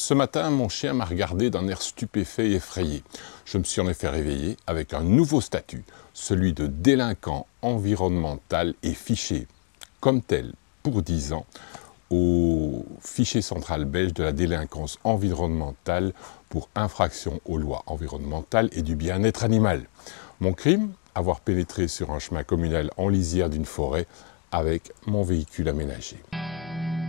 Ce matin, mon chien m'a regardé d'un air stupéfait et effrayé. Je me suis en effet réveillé avec un nouveau statut, celui de délinquant environnemental et fiché, comme tel, pour 10 ans, au fichier central belge de la délinquance environnementale pour infraction aux lois environnementales et du bien-être animal. Mon crime, avoir pénétré sur un chemin communal en lisière d'une forêt avec mon véhicule aménagé.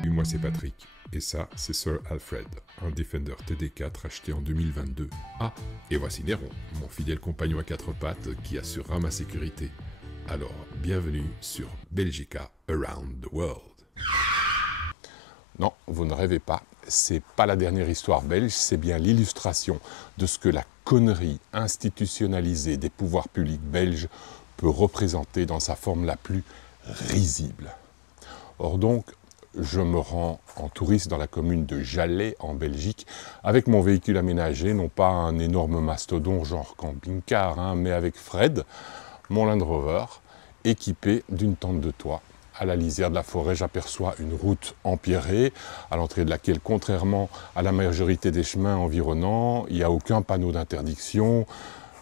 Moi c'est Patrick, et ça c'est Sir Alfred, un Defender TD4 acheté en 2022. Ah, et voici Néron, mon fidèle compagnon à 4 pattes qui assurera ma sécurité. Alors, bienvenue sur Belgica Around the World. Non, vous ne rêvez pas, c'est pas la dernière histoire belge, c'est bien l'illustration de ce que la connerie institutionnalisée des pouvoirs publics belges peut représenter dans sa forme la plus risible. Or donc, je me rends en touriste dans la commune de Jalais, en Belgique, avec mon véhicule aménagé, non pas un énorme mastodon genre camping-car, mais avec Fred, mon Land Rover, équipé d'une tente de toit. À la lisière de la forêt, j'aperçois une route empierrée, à l'entrée de laquelle, contrairement à la majorité des chemins environnants, il n'y a aucun panneau d'interdiction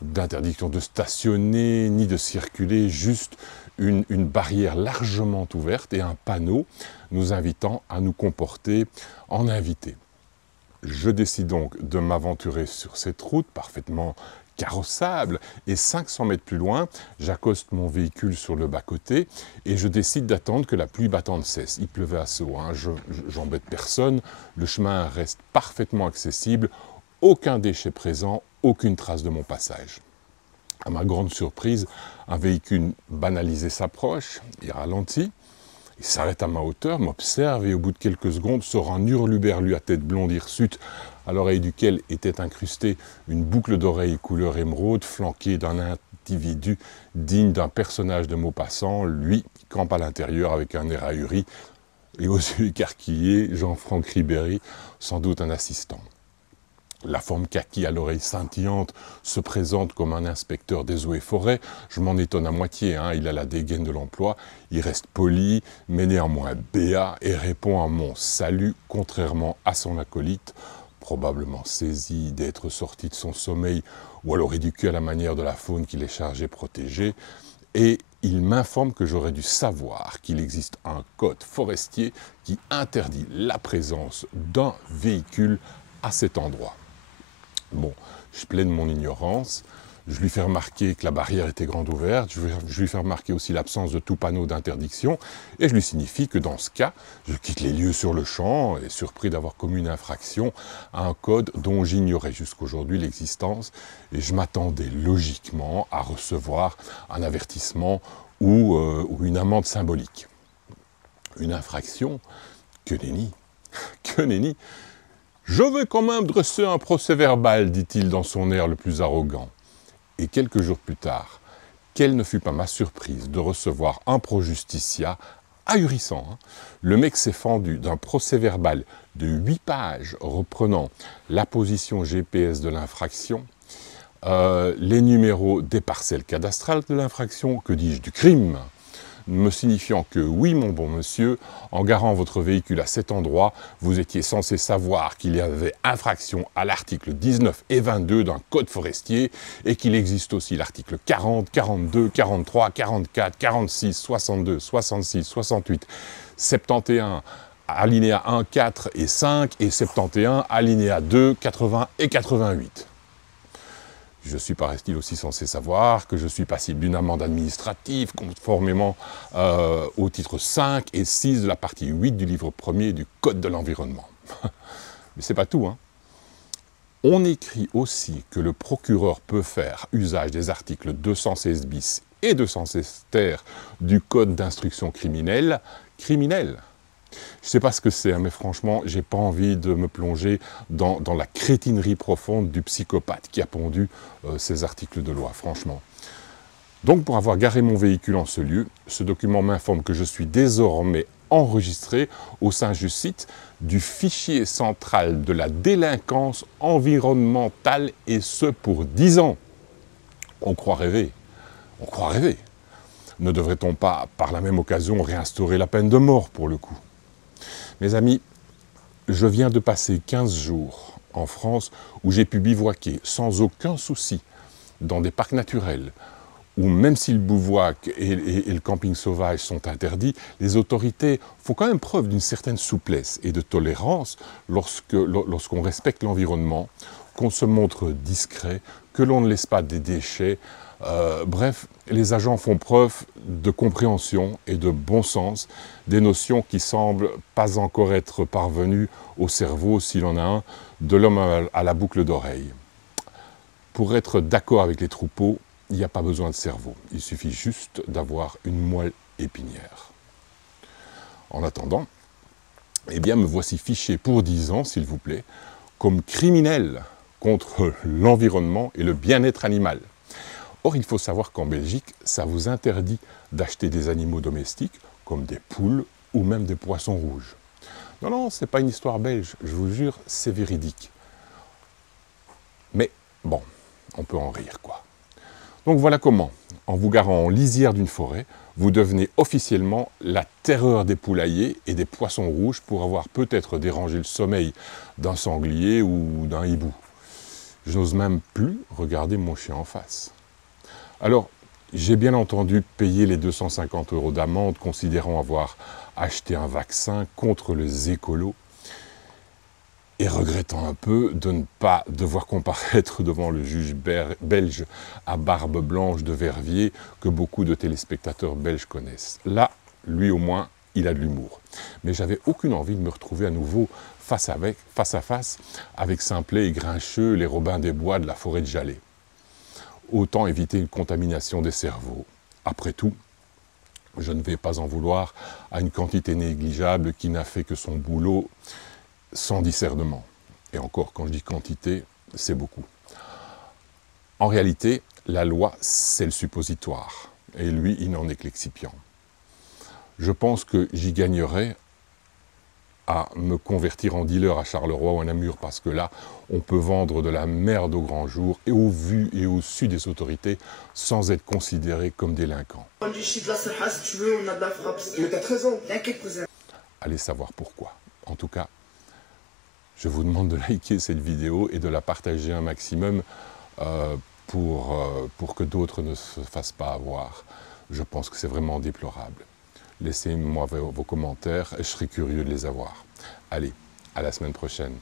de stationner, ni de circuler, juste une barrière largement ouverte et un panneau nous invitant à nous comporter en invités. Je décide donc de m'aventurer sur cette route parfaitement carrossable et 500 mètres plus loin, j'accoste mon véhicule sur le bas-côté et je décide d'attendre que la pluie battante cesse. Il pleuvait à seau, j'embête personne, le chemin reste parfaitement accessible, aucun déchet présent, aucune trace de mon passage. À ma grande surprise, un véhicule banalisé s'approche, il ralentit, il s'arrête à ma hauteur, m'observe et au bout de quelques secondes sort un hurluberlu à tête blonde hirsute, à l'oreille duquel était incrustée une boucle d'oreille couleur émeraude flanquée d'un individu digne d'un personnage de Maupassant, lui qui campe à l'intérieur avec un air ahuri et aux yeux écarquillés, Jean-Franck Ribéry, sans doute un assistant. La forme kaki à l'oreille scintillante se présente comme un inspecteur des eaux et forêts. Je m'en étonne à moitié, il a la dégaine de l'emploi. Il reste poli, mais néanmoins béat et répond à mon salut, contrairement à son acolyte, probablement saisi d'être sorti de son sommeil ou alors éduqué à la manière de la faune qu'il est chargé protéger. Et il m'informe que j'aurais dû savoir qu'il existe un code forestier qui interdit la présence d'un véhicule à cet endroit. Bon, je plaide mon ignorance, je lui fais remarquer que la barrière était grande ouverte, je lui fais remarquer aussi l'absence de tout panneau d'interdiction, et je lui signifie que dans ce cas, je quitte les lieux sur le champ, et surpris d'avoir commis une infraction à un code dont j'ignorais jusqu'aujourd'hui l'existence, et je m'attendais logiquement à recevoir un avertissement ou une amende symbolique. Une infraction, que nenni, que nenni. « Je vais quand même dresser un procès-verbal, dit-il dans son air le plus arrogant. » Et quelques jours plus tard, quelle ne fut pas ma surprise de recevoir un pro-justicia ahurissant. Le mec s'est fendu d'un procès-verbal de 8 pages reprenant la position GPS de l'infraction, les numéros des parcelles cadastrales de l'infraction, que dis-je, du crime, me signifiant que oui, mon bon monsieur, en garant votre véhicule à cet endroit, vous étiez censé savoir qu'il y avait infraction à l'article 19 et 22 d'un code forestier et qu'il existe aussi l'article 40, 42, 43, 44, 46, 62, 66, 68, 71, alinéa 1, 4 et 5 et 71, alinéa 2, 80 et 88. Je suis, paraît-il, aussi censé savoir que je suis passible d'une amende administrative conformément au titre 5 et 6 de la partie 8 du livre 1er du Code de l'environnement. Mais c'est pas tout, On écrit aussi que le procureur peut faire usage des articles 216 bis et 216 ter du Code d'instruction criminelle. Je ne sais pas ce que c'est, mais franchement, j'ai pas envie de me plonger dans la crétinerie profonde du psychopathe qui a pondu ces articles de loi, franchement. Donc, pour avoir garé mon véhicule en ce lieu, ce document m'informe que je suis désormais enregistré au sein, je cite, du fichier central de la délinquance environnementale, et ce pour 10 ans. On croit rêver, on croit rêver. Ne devrait-on pas, par la même occasion, réinstaurer la peine de mort, pour le coup ? Mes amis, Je viens de passer 15 jours en France où j'ai pu bivouaquer sans aucun souci dans des parcs naturels, où même si le bivouac et le camping sauvage sont interdits, les autorités font quand même preuve d'une certaine souplesse et de tolérance lorsqu'on respecte l'environnement, qu'on se montre discret, que l'on ne laisse pas des déchets. Bref, les agents font preuve de compréhension et de bon sens, des notions qui semblent pas encore être parvenues au cerveau, s'il en a un, de l'homme à la boucle d'oreille. Pour être d'accord avec les troupeaux, il n'y a pas besoin de cerveau, il suffit juste d'avoir une moelle épinière. En attendant, eh bien me voici fiché pour 10 ans, s'il vous plaît, comme criminel contre l'environnement et le bien-être animal. Or, il faut savoir qu'en Belgique, ça vous interdit d'acheter des animaux domestiques, comme des poules ou même des poissons rouges. Non, non, ce n'est pas une histoire belge, je vous jure, c'est véridique. Mais bon, on peut en rire, quoi. Donc voilà comment, en vous garant en lisière d'une forêt, vous devenez officiellement la terreur des poulaillers et des poissons rouges pour avoir peut-être dérangé le sommeil d'un sanglier ou d'un hibou. Je n'ose même plus regarder mon chien en face. Alors, j'ai bien entendu payer les 250 € d'amende, considérant avoir acheté un vaccin contre les écolos, et regrettant un peu de ne pas devoir comparaître devant le juge belge à barbe blanche de Verviers que beaucoup de téléspectateurs belges connaissent. Là, lui au moins, il a de l'humour. Mais j'avais aucune envie de me retrouver à nouveau face à face avec Simplet et Grincheux, les Robins des Bois de la forêt de Jalais. Autant éviter une contamination des cerveaux. Après tout, je ne vais pas en vouloir à une quantité négligeable qui n'a fait que son boulot sans discernement. Et encore, quand je dis quantité, c'est beaucoup. En réalité, la loi, c'est le suppositoire. Et lui, il n'en est que l'excipient. Je pense que j'y gagnerais à me convertir en dealer à Charleroi ou à Namur, parce que là, on peut vendre de la merde au grand jour et au vu et au su des autorités sans être considéré comme délinquant. On du shit de la Serha, si tu veux, on a de la frappe. Mais t'as 13 ans. T'inquiète, cousin. Allez savoir pourquoi. En tout cas, je vous demande de liker cette vidéo et de la partager un maximum pour que d'autres ne se fassent pas avoir. Je pense que c'est vraiment déplorable. Laissez-moi vos commentaires et je serai curieux de les avoir. Allez, à la semaine prochaine.